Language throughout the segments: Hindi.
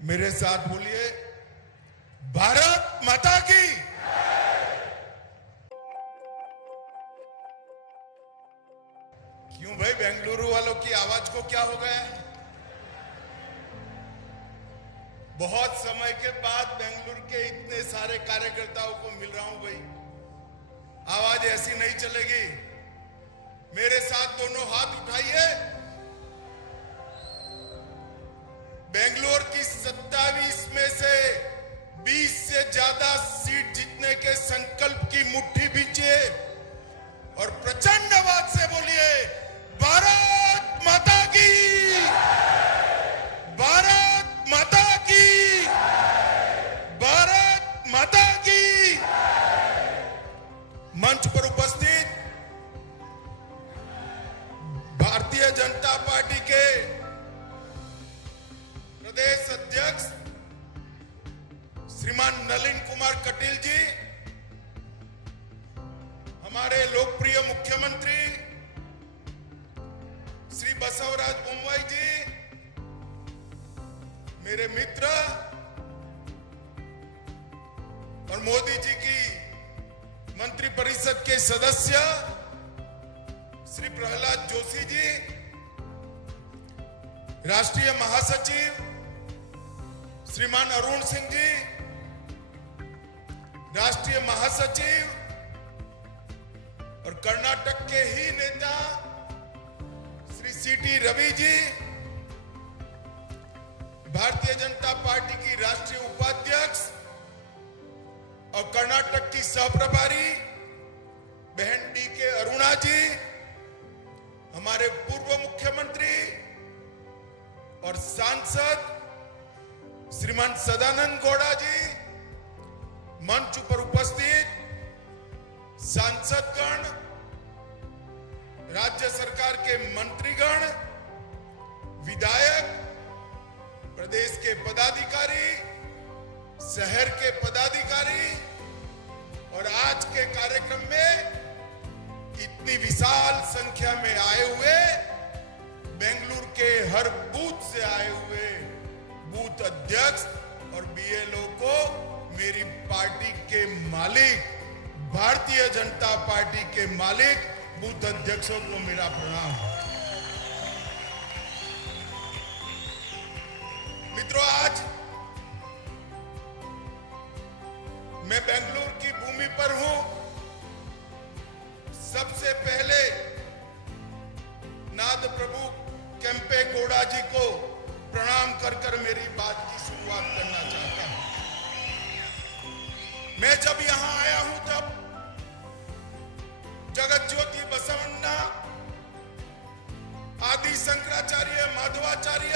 मेरे साथ बोलिए, भारत माता की। क्यों भाई, बेंगलुरु वालों की आवाज को क्या हो गया? बहुत समय के बाद बेंगलुरु के इतने सारे कार्यकर्ताओं को मिल रहा हूं भाई। आवाज ऐसी नहीं चलेगी। मेरे साथ दोनों हाथ उठाइए। बेंगलोर की 27 में से 20 से ज्यादा सीट जीतने के संकल्प की मुट्ठी भींचिए और प्रचंड आवाज से बोलिए, भारत माता की, भारत माता की, भारत माता की। मंच पर उपस्थित भारतीय जनता पार्टी के प्रदेश अध्यक्ष श्रीमान नलिन कुमार कटील जी, हमारे लोकप्रिय मुख्यमंत्री श्री बसवराज बोम्मई जी, मेरे मित्र और मोदी जी की मंत्री परिषद के सदस्य श्री प्रहलाद जोशी जी, राष्ट्रीय महासचिव श्रीमान अरुण सिंह जी, राष्ट्रीय महासचिव और कर्नाटक के ही नेता श्री सीटी रवि जी, भारतीय जनता पार्टी की राष्ट्रीय उपाध्यक्ष और कर्नाटक की सहप्रभारी बहन डी के अरुणा जी, हमारे पूर्व मुख्यमंत्री और सांसद श्रीमान सदानंद गौड़ा जी, मंच पर उपस्थित सांसदगण, राज्य सरकार के मंत्रीगण, विधायक, प्रदेश के पदाधिकारी, शहर के पदाधिकारी और आज के कार्यक्रम में इतनी विशाल संख्या में आए हुए बेंगलुरु के हर बूथ से आए हुए बूथ अध्यक्ष और बीएलओ को मेरी पार्टी के मालिक, भारतीय जनता पार्टी के मालिक बूथ अध्यक्षों को मेरा प्रणाम। मित्रों, आज मैं बेंगलुरु की भूमि पर हूं। सबसे पहले नाद प्रभु केम्पे गौड़ा जी को प्रणाम कर मेरी बात की शुरुआत करना चाहता हूं। मैं जब यहां आया हूं तब जगत ज्योति बसवन्ना, आदि शंकराचार्य, माधवाचार्य,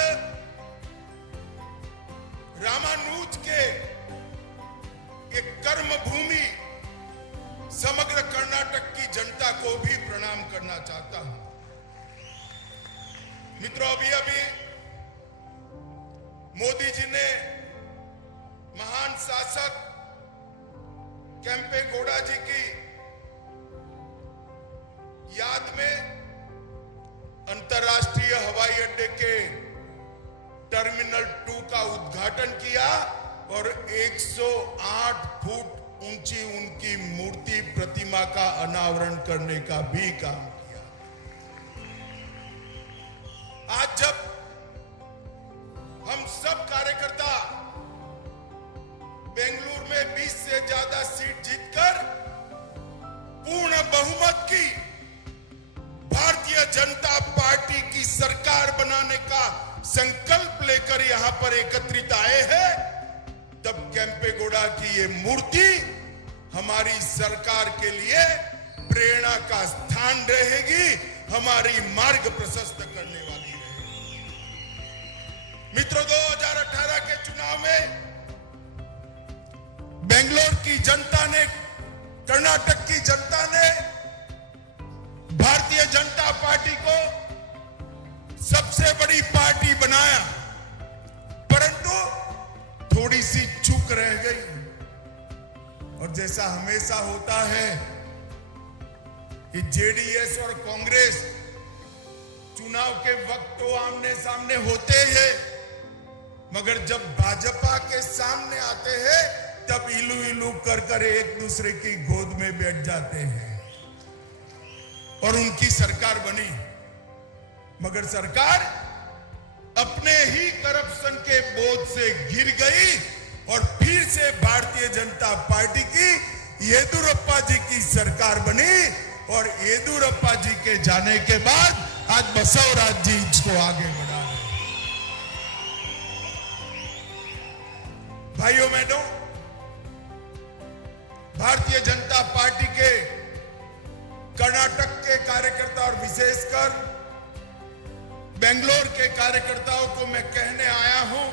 रामानुज के एक कर्म भूमि समग्र कर्नाटक की जनता को भी प्रणाम करना चाहता हूं। मित्रों, अभी मोदी जी ने महान शासक केम्पे गौड़ा जी की याद में अंतर्राष्ट्रीय हवाई अड्डे के टर्मिनल 2 का उद्घाटन किया और 108 फुट ऊंची उनकी मूर्ति प्रतिमा का अनावरण करने का भी काम किया। आज जब हम सब कार्यकर्ता बेंगलुरु में 20 से ज्यादा सीट जीतकर पूर्ण बहुमत की भारतीय जनता पार्टी की सरकार बनाने का संकल्प लेकर यहां पर एकत्रित आए हैं, तब केम्पे गौड़ा की ये मूर्ति हमारी सरकार के लिए प्रेरणा का स्थान रहेगी, हमारी मार्ग प्रशस्त करने वाली रहेगी। मित्रों, 2018 के चुनाव में बेंगलोर की जनता ने, कर्नाटक की जनता ने भारतीय जनता पार्टी को सबसे बड़ी पार्टी बनाया, परंतु थोड़ी सी चूक रह गई। और जैसा हमेशा होता है कि जेडीएस और कांग्रेस चुनाव के वक्त तो आमने सामने होते हैं, मगर जब भाजपा के सामने आते हैं तब इलू इलू कर कर एक दूसरे की गोद में बैठ जाते हैं और उनकी सरकार बनी। मगर सरकार अपने ही करप्शन के बोझ से गिर गई और फिर से भारतीय जनता पार्टी की येदियुरप्पा जी की सरकार बनी और येदियुरप्पा जी के जाने के बाद आज बसवराज जी इसको आगे बढ़ा रहे। भाइयों बहनों, भारतीय जनता पार्टी के कर्नाटक के कार्यकर्ता और विशेषकर बेंगलोर के कार्यकर्ताओं को मैं कहने आया हूं,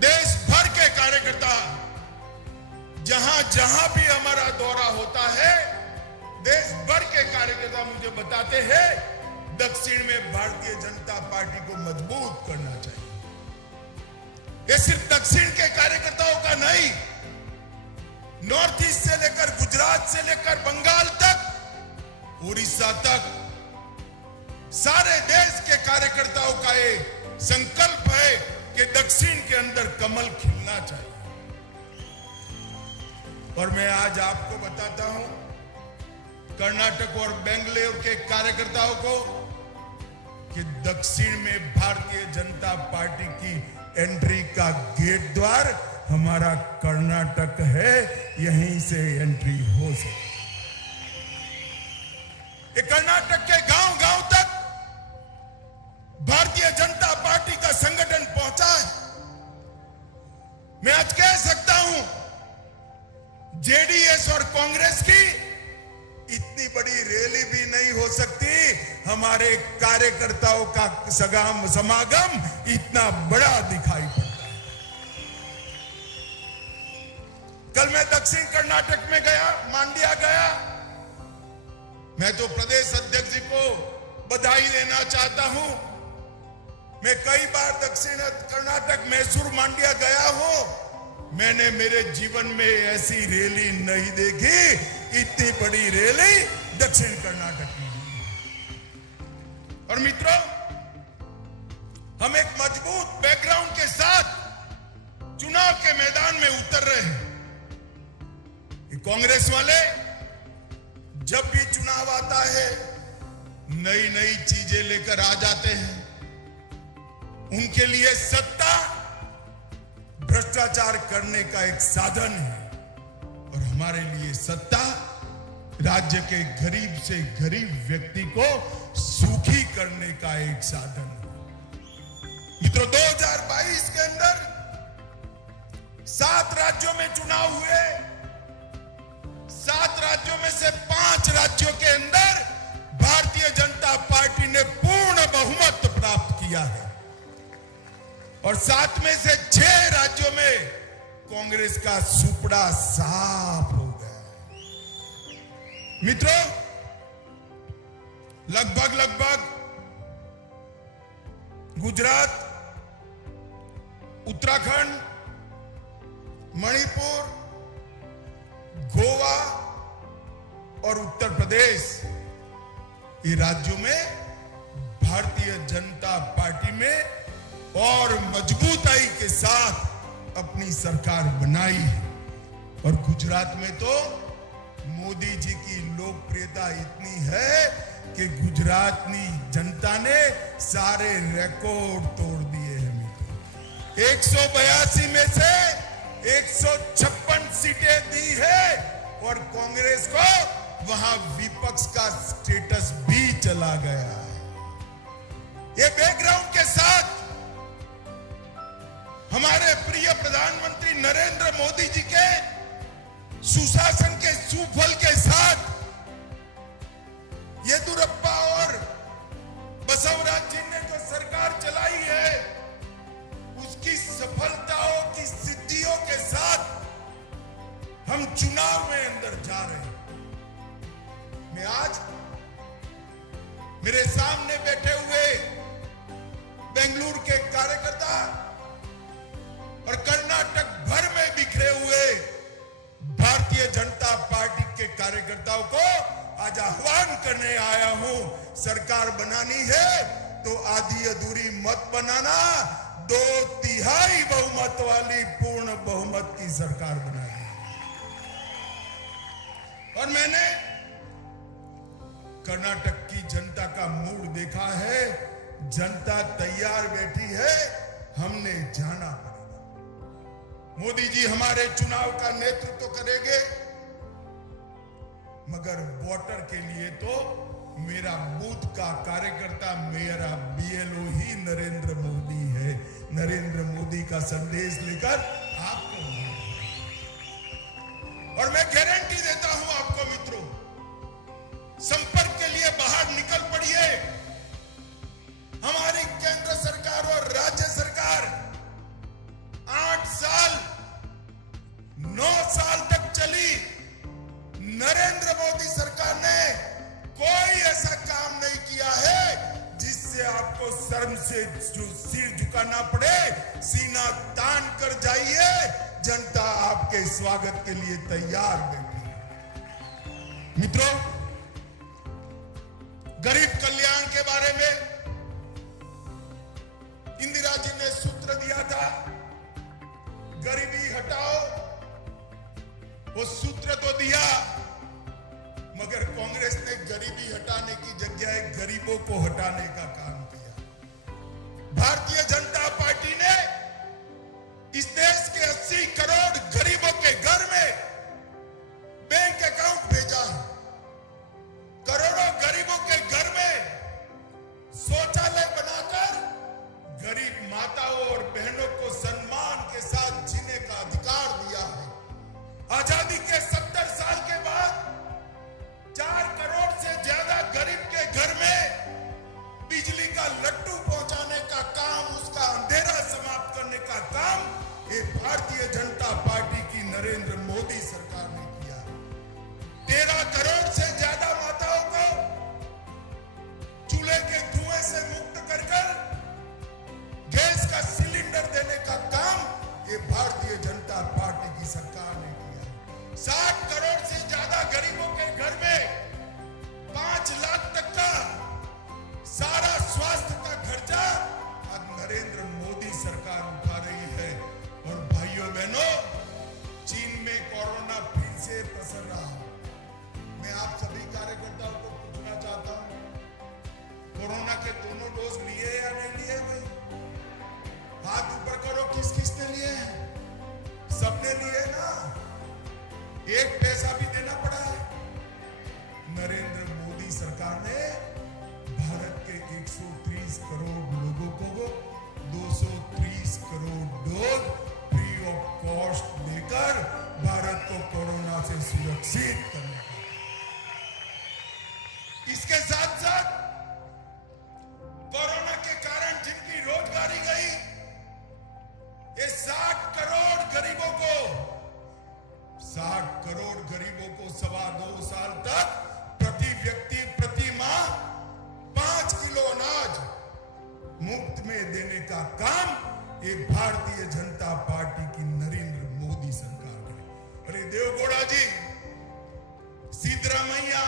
देश भर के कार्यकर्ता जहां जहां भी हमारा दौरा होता है, देश भर के कार्यकर्ता मुझे बताते हैं दक्षिण में भारतीय जनता पार्टी को मजबूत करना चाहिए। ये सिर्फ दक्षिण के कार्यकर्ताओं का नहीं, नॉर्थ ईस्ट से लेकर गुजरात से लेकर बंगाल तक, उड़ीसा तक, सारे देश के कार्यकर्ताओं का एक संकल्प है कि दक्षिण के अंदर कमल खिलना चाहिए। और मैं आज आपको बताता हूं कर्नाटक और बेंगलुरु के कार्यकर्ताओं को कि दक्षिण में भारतीय जनता पार्टी की एंट्री का गेट द्वार हमारा कर्नाटक है, यहीं से एंट्री हो सकती। ये कर्नाटक के गांव गांव तक भारतीय जनता पार्टी का संगठन पहुंचा है। मैं आज कह सकता हूं जेडीएस और कांग्रेस की इतनी बड़ी रैली भी नहीं हो सकती, हमारे कार्यकर्ताओं का समागम इतना बड़ा दिखाई पड़ता है। कल मैं दक्षिण कर्नाटक में गया, मांड्या गया। मैं तो प्रदेश अध्यक्ष जी को बधाई देना चाहता हूं। मैं कई बार दक्षिण कर्नाटक, मैसूर, मांड्या गया हूं। मैंने मेरे जीवन में ऐसी रैली नहीं देखी, इतनी बड़ी रैली दक्षिण कर्नाटक में। और मित्रों, हम एक मजबूत बैकग्राउंड के साथ चुनाव के मैदान में उतर रहे हैं। कांग्रेस वाले जब भी चुनाव आता है नई नई चीजें लेकर आ जाते हैं। उनके लिए सत्ता भ्रष्टाचार करने का एक साधन है और हमारे लिए सत्ता राज्य के गरीब से गरीब व्यक्ति को सुखी करने का एक साधन है। मित्रों, 2022 के अंदर 7 राज्यों में चुनाव हुए। 7 राज्यों में से 5 राज्यों के अंदर भारतीय जनता पार्टी ने पूर्ण बहुमत प्राप्त किया है और 7 में से 6 राज्यों में कांग्रेस का सुपड़ा साफ हो गया। मित्रों, लगभग गुजरात, उत्तराखंड, मणिपुर, गोवा और उत्तर प्रदेश, ये राज्यों में भारतीय जनता पार्टी में और मजबूताई के साथ अपनी सरकार बनाई है। और गुजरात में तो मोदी जी की लोकप्रियता इतनी है कि गुजरातनी जनता ने सारे रिकॉर्ड तोड़ दिए हैं। मित्रों, 182 में से 156 सीटें दी है और कांग्रेस को वहां विपक्ष का स्टेटस भी चला गया है। ये बैकग्राउंड के साथ हमारे प्रिय प्रधानमंत्री नरेंद्र मोदी जी के सुशासन के सुफल के साथ येदियुरप्पा और बसवराज जी ने जो सरकार चलाई है, उसकी सफलताओं की सिद्धियों के साथ हम चुनाव में अंदर जा रहे हैं। मैं आज मेरे सामने बैठे हुए बेंगलुरु के कार्यकर्ता और कर्नाटक भर में बिखरे हुए भारतीय जनता पार्टी के कार्यकर्ताओं को आज आह्वान करने आया हूं। सरकार बनानी है तो आधी अधूरी मत बनाना, बहुमत वाली पूर्ण बहुमत की सरकार बनाई। और मैंने कर्नाटक की जनता का मूड देखा है। जनता तैयार बैठी है, हमने जाना पड़ेगा। मोदी जी हमारे चुनाव का नेतृत्व करेंगे, मगर वोटर के लिए तो मेरा बूथ का कार्यकर्ता, मेरा बीएलओ ही नरेंद्र मोदी है। नरेंद्र मोदी का संदेश लेकर आपको, और मैं गारंटी देता हूं आपको मित्रों, संपर्क के लिए बाहर निकल पड़िए। हमारी केंद्र सरकार और राज्य सरकार 8 साल 9 साल तक चली। नरेंद्र मोदी सरकार ने कोई ऐसा काम नहीं किया है जिससे आपको शर्म से जो सिर झुकाना पड़े। सीना तान कर जाइए, जनता आपके स्वागत के लिए तैयार बैठी है। मित्रों, गरीब कल्याण के बारे में इंदिरा जी ने सूत्र दिया था, गरीबी हटाओ। वो सूत्र तो दिया, मगर कांग्रेस ने गरीबी हटाने की जगह गरीबों को हटाने का काम किया। भारतीय जनता पार्टी ने इस देश के 80 करोड़ गरीबों के घर में बैंक अकाउंट भेजा है। करोड़ों गरीबों के घर में शौचालय बनाकर गरीब माताओं और बहनों को सम्मान के साथ जीने का अधिकार दिया है। आजादी के 70 साल के बाद 4 करोड़ से ज्यादा गरीब के घर में बिजली का लट्टू पहुंचाने का काम, उसका अंधेरा समाप्त करने का काम ये भारतीय जनता पार्टी की नरेंद्र मोदी सरकार ने किया। 13 करोड़ से ज्यादा माताओं को चूल्हे के धुएं से मुक्त कर गैस का सिलेंडर देने का काम ये भारतीय जनता पार्टी की सरकार ने किया। 60 करोड़ से ज्यादा गरीबों के घर में 5 लाख तक का सारा स्वास्थ्य का खर्चा अब नरेंद्र मोदी सरकार उठा रही है। और भाइयों बहनों, चीन में कोरोना फिर से पसर रहा है। मैं आप सभी कार्यकर्ताओं को पूछना चाहता हूं, कोरोना के दोनों डोज लिए या नहीं लिए? भाई हाथ ऊपर करो, किस किसने लिए हैं? सबने लिए ना? एक पैसा भी देना पड़ा है। नरेंद्र मोदी सरकार ने भारत के 130 करोड़ लोगों को 230 crore dose free of cost देकर भारत को कोरोना से सुरक्षित करने का। इसके साथ साथ कोरोना के कारण जिनकी रोजगारी गई, ये 60 करोड़ गरीबों को 2.25 साल तक प्रति व्यक्ति प्रति माह 5 किलो अनाज मुफ्त में देने का काम ये भारतीय जनता पार्टी की नरेंद्र मोदी सरकार करे। अरे देवगौड़ा जी, सिद्धरामैया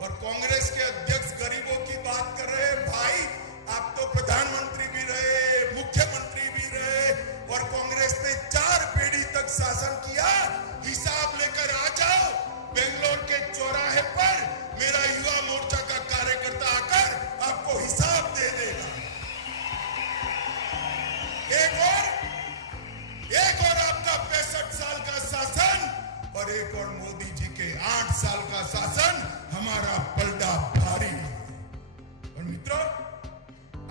और कांग्रेस के अध्यक्ष गरीबों की बात कर रहे हैं। भाई, आप तो प्रधानमंत्री भी रहे, मुख्यमंत्री भी रहे, और कांग्रेस ने 4 पीढ़ी तक शासन किया। हिसाब लेकर आ जाओ। बेंगलोर के चौराहे पर मेरा युवा मोर्चा का कार्यकर्ता आकर आपको हिसाब दे देगा। एक और आपका 65 साल का शासन और एक और मोदी जी के 8 साल का शासन, हमारा पलड़ा भारी है। और मित्रों,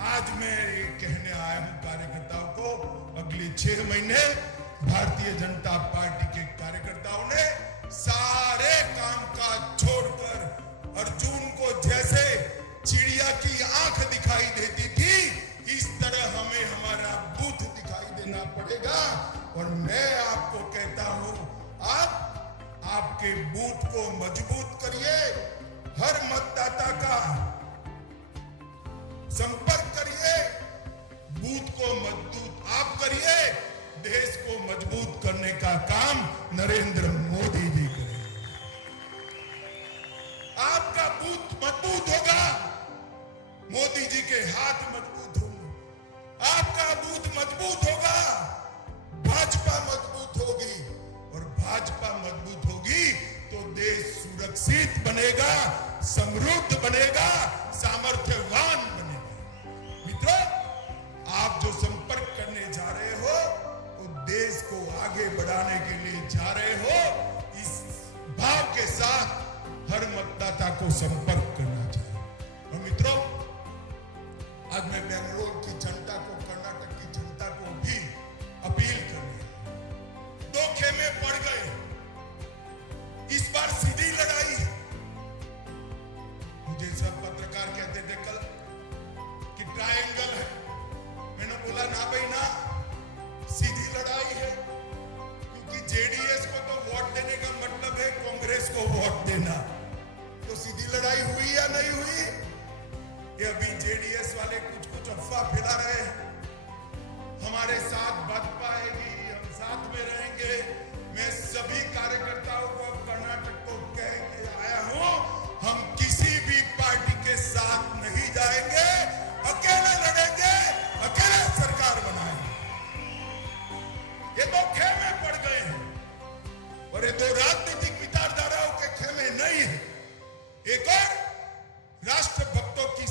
आज मैं ये कहने आया हूं कार्यकर्ताओं को, अगले 6 महीने भारतीय जनता पार्टी के कार्यकर्ताओं ने सारे काम काज छोड़कर, अर्जुन को जैसे चिड़िया की आंख दिखाई देती थी, इस तरह हमें हमारा बूथ दिखाई देना पड़ेगा। और मैं आपको कहता हूं, आप आपके बूथ को मजबूत करिए, हर मतदाता का संपर्क करिए, बूथ को मजबूत आप करिए, देश को मजबूत करने का काम नरेंद्र मोदी जी करेंगे। आपका बूथ मजबूत होगा, मोदी जी के हाथ मजबूत होंगे। आपका बूथ मजबूत होगा, बनेगा, सामर्थ्यवान बनेगा। मित्रों, आप जो संपर्क करने जा रहे हो वो देश को आगे बढ़ाने के लिए जा रहे हो। इस भाव के साथ हर मतदाता को संपर्क करना चाहिए। और मित्रों, आज मैं बेंगलोर की जनता को, कर्नाटक की जनता को भी अपील कर रहा हूं। दो खेमे पड़ गए, इस बार सीधी लड़ाई है। मुझे सब पत्रकार कहते थे कल कि ट्रायंगल है। मैंने बोला ना भाई ना, सीधी लड़ाई है, क्योंकि जेडीएस को तो वोट देने का मतलब है कांग्रेस को वोट देना। तो सीधी लड़ाई हुई या नहीं हुई? ये अभी जेडीएस वाले कुछ अफवाह फैला रहे हैं। हमारे साथ भाजपा आएगी, हम साथ में रहेंगे। मैं सभी कार्यकर्ताओं को कर्नाटक को कह के आया हूं, हम किसी भी पार्टी के साथ नहीं जाएंगे, अकेले लड़ेंगे, अकेले सरकार बनाएंगे। ये दो खेमे पड़ गए हैं और ये दो राजनीतिक विचारधाराओं के खेमे नहीं है। एक और राष्ट्र भक्तों की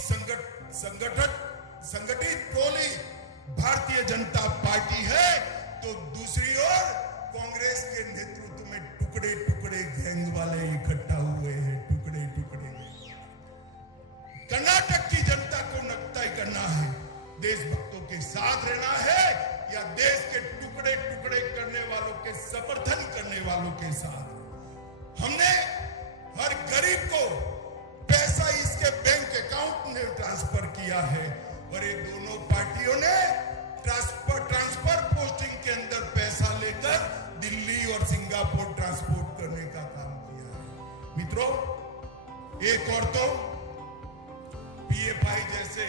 संगठित टोली भारतीय जनता पार्टी है, तो दूसरी ओर कांग्रेस के नेतृत्व में टुकड़े टुकड़े गैंग वाले इकट्ठा हुए हैं। टुकड़े टुकड़े कर्नाटक की जनता को तय करना है, देशभक्तों के साथ रहना है या देश के टुकड़े टुकड़े करने वालों के समर्थन करने वालों के साथ। हमने हर गरीब को पैसा इसके बैंक अकाउंट में ट्रांसफर किया है और ये दोनों पार्टियों ने ट्रांसफर पोस्टिंग के अंदर पैसा लेकर दिल्ली और सिंगापुर ट्रांसपोर्ट करने का काम किया है। मित्रों, एक और तो पीएफआई जैसे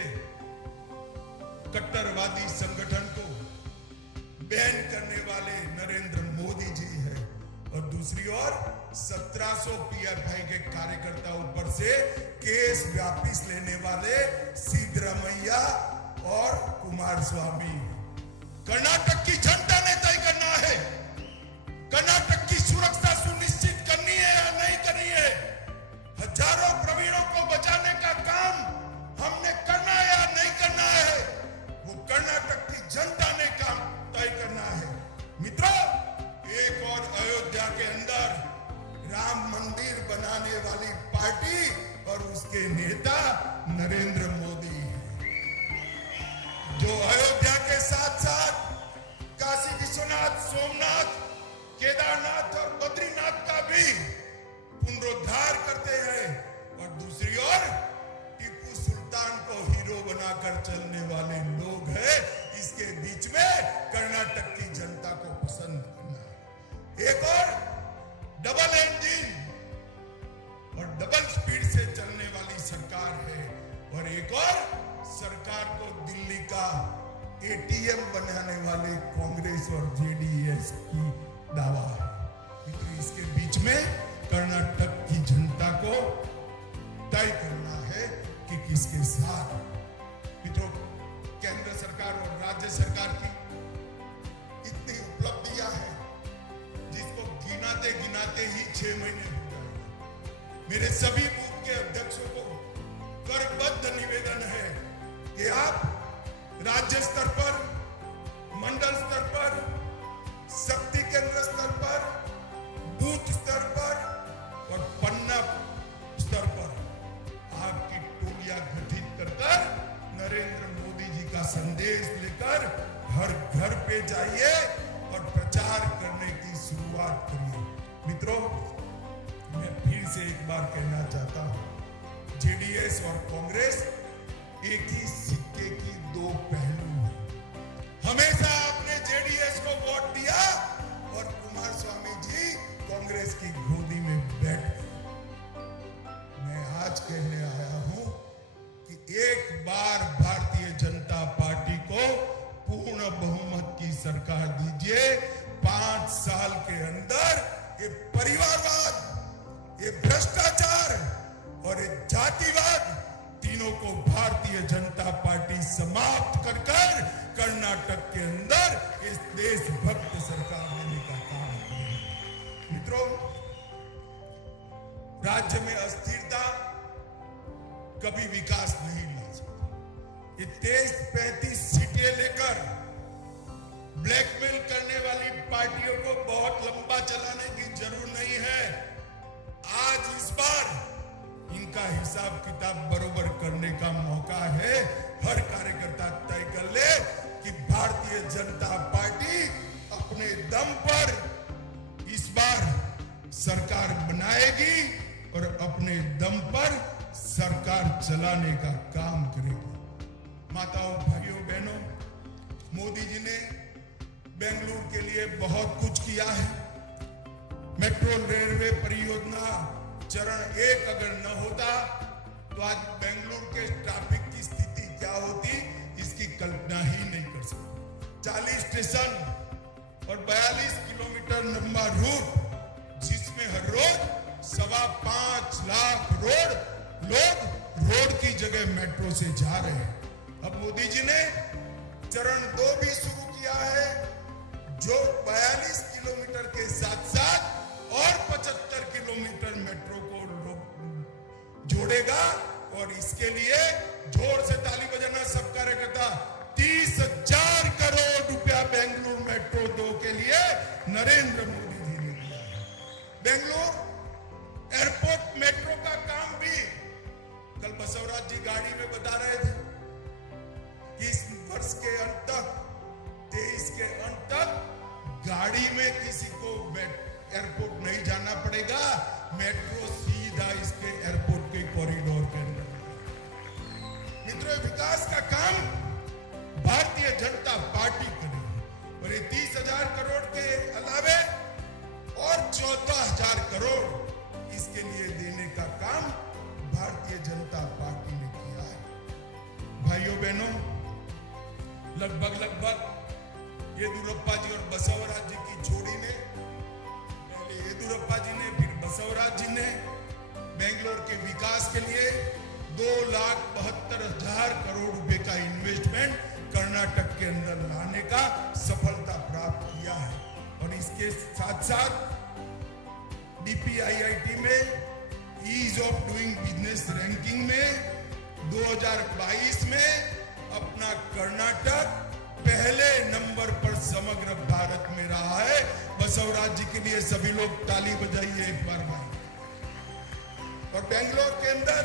कट्टरवादी संगठन को बैन करने वाले नरेंद्र मोदी जी है और दूसरी ओर 1700 पीएफआई के कार्यकर्ता ऊपर से केस वापिस लेने वाले सिद्धरामैया और कुमारस्वामी। कर्नाटक की जनता ने तय करना है, कर्नाटक की सुरक्षा सुनिश्चित करनी है या नहीं करनी है। हजारों प्रवीणों को बचाने का काम हमने करना है या नहीं करना है, वो कर्नाटक की जनता ने काम तय करना है। मित्रों, एक और अयोध्या के अंदर राम मंदिर बनाने वाली पार्टी और उसके नेता नरेंद्र मोदी है, जो अयोध्या के साथ साथ काशी विश्वनाथ, सोमनाथ, केदारनाथ और बद्रीनाथ का भी पुनरुद्धार करते हैं और दूसरी ओर टीपू सुल्तान को हीरो बनाकर चलने वाले लोग हैं। इसके बीच में कर्नाटक की जनता को पसंद करना है। एक और डबल इंजन और डबल स्पीड से चलने वाली सरकार है और एक और सरकार को दिल्ली का एटीएम बनाने वाले कांग्रेस और जेडीएस की दावा है। तो इसके बीच में कर्नाटक की जनता को तय करना है कि किसके साथ। मित्रों, केंद्र सरकार और राज्य सरकार की इतनी उपलब्धियां हैं जिसको गिनाते गिनाते ही 6 महीने हो जाएंगे। मेरे सभी बूथ के अध्यक्षों को करबद्ध निवेदन है कि आप राज्य स्तर पर, मंडल स्तर पर, शक्ति केंद्र स्तर पर, बूथ स्तर पर और पन्ना स्तर पर आपकी टोलियां गठित कर नरेंद्र मोदी जी का संदेश लेकर हर घर पे जाइए और प्रचार करने की शुरुआत करिए। मित्रों, मैं फिर से एक बार कहना चाहता हूं, जेडीएस और कांग्रेस एक ही सिक्के की दो पहलू हैं। हमेशा आपने जेडीएस को वोट दिया और कुमारस्वामी जी कांग्रेस की गोदी में बैठ गए। मैं आज कहने आया हूं कि एक बार भारतीय जनता पार्टी को पूर्ण बहुमत की सरकार दीजिए। 5 साल के अंदर ये परिवारवाद, ये भ्रष्टाचार और ये जातिवाद तीनों को भारतीय जनता पार्टी समाप्त कर कर्नाटक के अंदर इस देशभक्त सरकार देने का काम करेगी। मित्रों, राज्य में अस्थिरता कभी विकास नहीं ला सकते। ये 33 सीटें लेकर ब्लैकमेल करने वाली पार्टियों को बहुत लंबा चलाने की जरूरत नहीं है। आज इस बार इनका हिसाब किताब बरोबर करने का मौका है। हर कार्यकर्ता तय कर ले कि भारतीय जनता पार्टी अपने दम पर इस बार सरकार बनाएगी और अपने दम पर सरकार चलाने का काम करेगी। माताओं, भाइयों, बहनों, मोदी जी ने बेंगलुरु के लिए बहुत कुछ किया है। मेट्रो रेलवे परियोजना चरण 1 अगर न होता तो आज बेंगलुरु के ट्रैफिक की स्थिति क्या होती, इसकी कल्पना ही नहीं कर सकते। 40 स्टेशन और 42 किलोमीटर लंबा रूट, जिसमें हर रोज 5.25 लाख लोग रोड की जगह मेट्रो से जा रहे हैं। अब मोदी जी ने चरण 2 भी शुरू किया है, जो 42 किलोमीटर के साथ साथ और 75 किलोमीटर मेट्रो को जोड़ेगा। और इसके लिए जोर से ताली बजाना सब कार्यकर्ता। 30,000 करोड़ रुपया बेंगलुरु मेट्रो 2 के लिए नरेंद्र मोदी जी ने दिया है। बेंगलुरु एयरपोर्ट मेट्रो का काम भी कल बसवराज जी गाड़ी में बता रहे थे कि इस वर्ष के अंत तक, 23 के अंत तक गाड़ी में किसी को एयरपोर्ट नहीं जाना पड़ेगा। मेट्रो सीधा इसके एयरपोर्ट के कॉरिडोर के अंदर। मित्रों, विकास का काम भारतीय जनता पार्टी करेगी और ये 30,000 करोड़ के अलावे और 14,000 करोड़ इसके लिए देने का काम भारतीय जनता पार्टी ने किया है। भाइयों बहनों, लगभग येदुरप्पा जी और बसवराज जी की जोड़ी ने, पहले येदुरप्पा जी ने फिर बसवराज जी ने बेंगलोर के विकास के लिए 2,72,000 करोड़ रुपए का इन्वेस्टमेंट कर्नाटक के अंदर लाने का सफलता प्राप्त किया है। और इसके साथ साथ DPIIT में ease of doing business ranking में 2022 में अपना कर्नाटक पहले नंबर पर समग्र भारत में रहा है। बसवराज जी के लिए सभी लोग ताली बजाइए एक बार भाई। और बेंगलोर के अंदर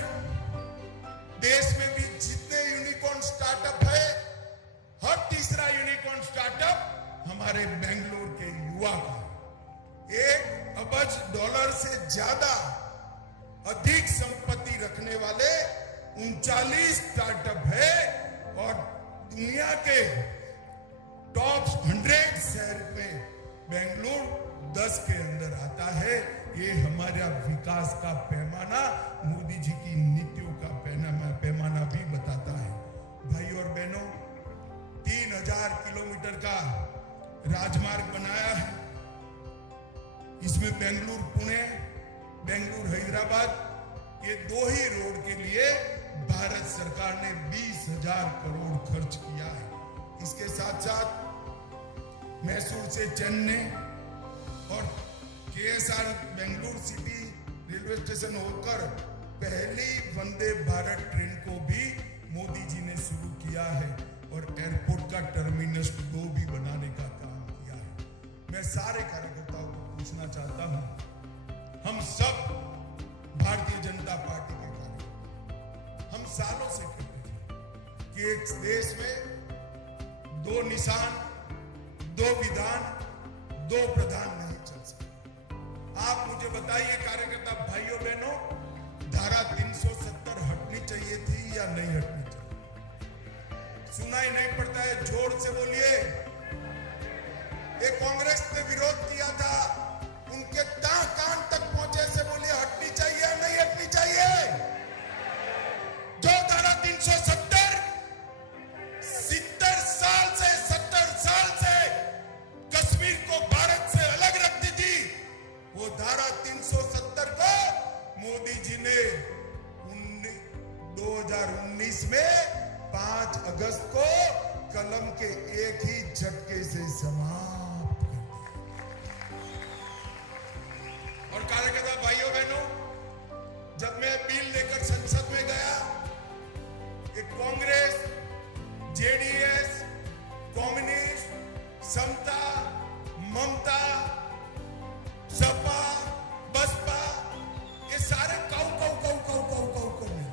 देश में भी जितने यूनिकॉर्न स्टार्टअप है, हर तीसरा यूनिकॉर्न स्टार्टअप हमारे बेंगलोर के युवा का। $1 अरब से ज्यादा अधिक संपत्ति रखने वाले 39 स्टार्टअप है और दुनिया के टॉप 100 शहर में बेंगलुरु 10 के अंदर आता है। ये हमारा विकास का पैमाना, मोदी जी की नीतियों का पैमाना भी बताता है। भाई और बहनों, 3,000 किलोमीटर का राजमार्ग बनाया है। इसमें बेंगलुरु पुणे, बेंगलुरु हैदराबाद, ये 2 ही रोड के लिए भारत सरकार ने 20,000 करोड़ खर्च किया है। इसके साथ साथ मैसूर से चेन्नई और KSR Bengaluru city railway station होकर पहली वंदे भारत ट्रेन को भी मोदी जी ने शुरू किया है और एयरपोर्ट का टर्मिनस 2 भी बनाने का काम किया है। मैं सारे कार्यकर्ताओं को पूछना चाहता हूं, हम सब भारतीय जनता पार्टी के कार्यकर्ता, हम सालों से कहते थे कि एक देश में 2 निशान, 2 विधान, 2 प्रधान नहीं चल सकते। आप मुझे बताइए कार्यकर्ता भाइयों बहनों, धारा 370 हटनी चाहिए थी या नहीं हटनी चाहिए? सुनाई नहीं पड़ता है, जोर से बोलिए। एक कांग्रेस ने विरोध किया था, उनके कान तक पहुंचे से बोलिए हटनी चाहिए या नहीं हटनी चाहिए? जो धारा 370 70 साल से कश्मीर को भारत से अलग रखती थी, वो धारा 370 को मोदी जी ने 2019 में 5 अगस्त को कलम के एक ही झटके से समाप्त कर दिया। और कार्यकर्ता भाइयों बहनों, जब मैं बिल लेकर संसद में गया जेडीएस, कम्युनिस्ट, समता, ममता, सपा, बसपा, ये सारे काऊ काऊ काऊ काऊ काऊ काऊ करने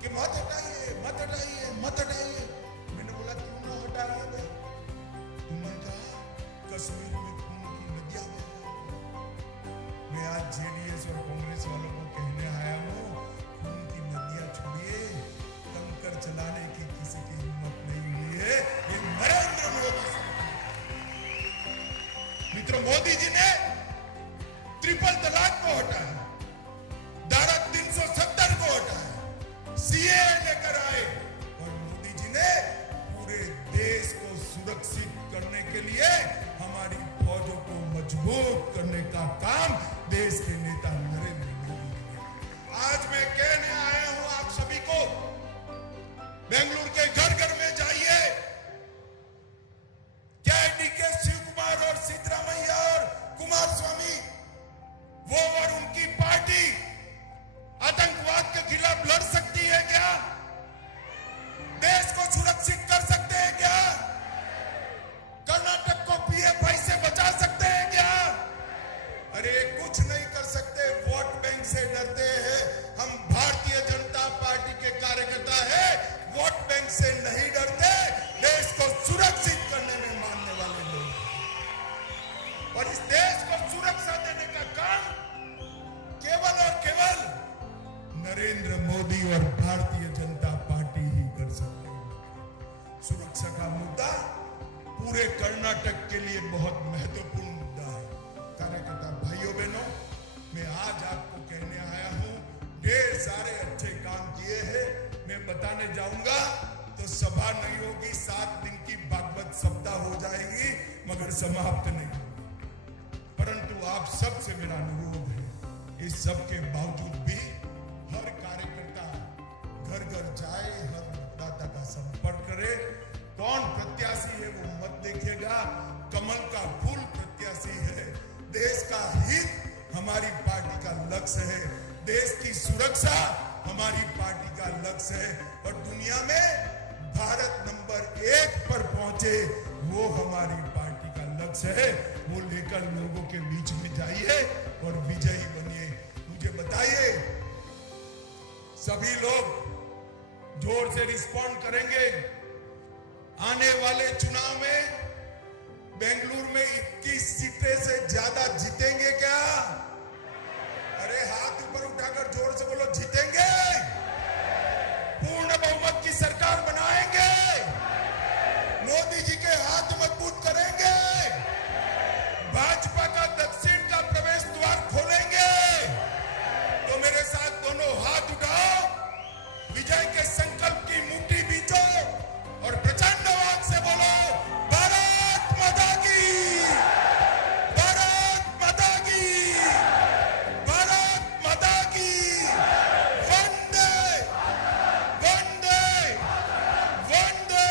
कि मत हटाइए, मत हटाइए, मत हटाइए। मैंने बोला क्यों ना हटाइए भाई? उन्होंने कहा कश्मीर में खून की नदियां बह रही। मैं आज जेडीएस और कांग्रेस वालों को कहने आया हूं, खून की नदियां छोड़िए, कंकर चलाने की किसी की हिम्मत नहीं हुई है। ये नरेंद्र मोदी, मित्रों, मोदी जी ने ट्रिपल तलाक को हटाया, धारा 370 को हटाया, सीए लेकर आए और मोदी जी ने पूरे देश को सुरक्षित करने के लिए हमारी फौजों को मजबूत करने का काम देश के नेता नरेंद्र मोदी ने किया। आज मैं कहने आया हूं आप सभी को, बेंगलुरु के घर घर में जाइए। क्या डीके शिव कुमार और सिद्धरामैया और कुमार स्वामी, वो और उनकी पार्टी आतंकवाद के खिलाफ लड़ सकती है क्या? देश को सुरक्षित कर सकते हैं क्या? कर्नाटक को पीएफआई से बचा सकते हैं क्या? अरे कुछ नहीं कर सकते, वोट बैंक से डरते हैं। हम भारतीय जनता पार्टी के कार्यकर्ता हैं, वोट बैंक से नहीं डरते, देश को सुरक्षित करने में मानने वाले लोग। और इस देश को सुरक्षा देने का काम केवल और केवल नरेंद्र मोदी और भारतीय जनता पार्टी ही कर सकते हैं। सुरक्षा का मुद्दा पूरे कर्नाटक के लिए बहुत महत्वपूर्ण मुद्दा है। कार्यकर्ता भाइयों बहनों, मैं आज आपको कहने आया हूं, ढेर सारे अच्छे काम किए हैं। मैं बताने जाऊंगा तो सभा नहीं होगी, 7 दिन की भागवत सप्ताह हो जाएगी, मगर समाप्त नहीं होगी। परंतु आप सबसे मेरा अनुरोध है, इस सब के बावजूद भी हर कार्यकर्ता घर घर जाए, हर मतदाता का संपर्क करे। कौन प्रत्याशी है वो मत देखिएगा, कमल का फूल प्रत्याशी है। देश का हित हमारी पार्टी का लक्ष्य है, देश की सुरक्षा हमारी पार्टी का लक्ष्य है, और दुनिया में भारत नंबर 1 पर पहुंचे वो हमारी पार्टी का लक्ष्य है। वो लेकर लोगों के बीच में जाइए और विजयी बनिए। मुझे बताइए, सभी लोग जोर से रिस्पॉन्ड करेंगे? आने वाले चुनाव में बेंगलुरु में 21 सीटें से ज्यादा जीतेंगे क्या? अरे हाथ ऊपर उठाकर जोर से बोलो, जीतेंगे? पूर्ण बहुमत की सरकार बनाएंगे? मोदी जी के हाथ मजबूत करेंगे? भाजपा का दक्षिण का प्रवेश द्वार खोलेंगे? तो मेरे साथ दोनों हाथ उठाओ, विजय के संकल्प की मुट्ठी बीचो और प्रचंड आवाज से बोलो, भारत माता की, भारत माता की, भारत माता की, वंदे वंदे वंदे।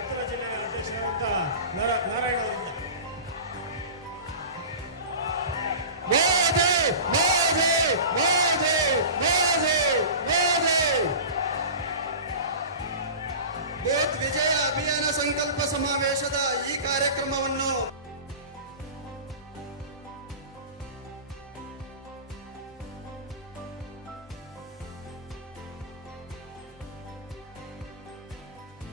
ಉತ್ತರ ಜಿಲ್ಲೆಯ ಅಧ್ಯಕ್ಷರಾದಂಥ ನಾರಾಯಣ ಅವರಿಂದ ಮೋದಿ ಮೋದಿ ಮೋದಿ ಮೋದಿ ಮೋದಿ ಬೂತ್ ವಿಜಯ ಅಭಿಯಾನ ಸಂಕಲ್ಪ ಸಮಾವೇಶದ ಈ ಕಾರ್ಯಕ್ರಮವನ್ನು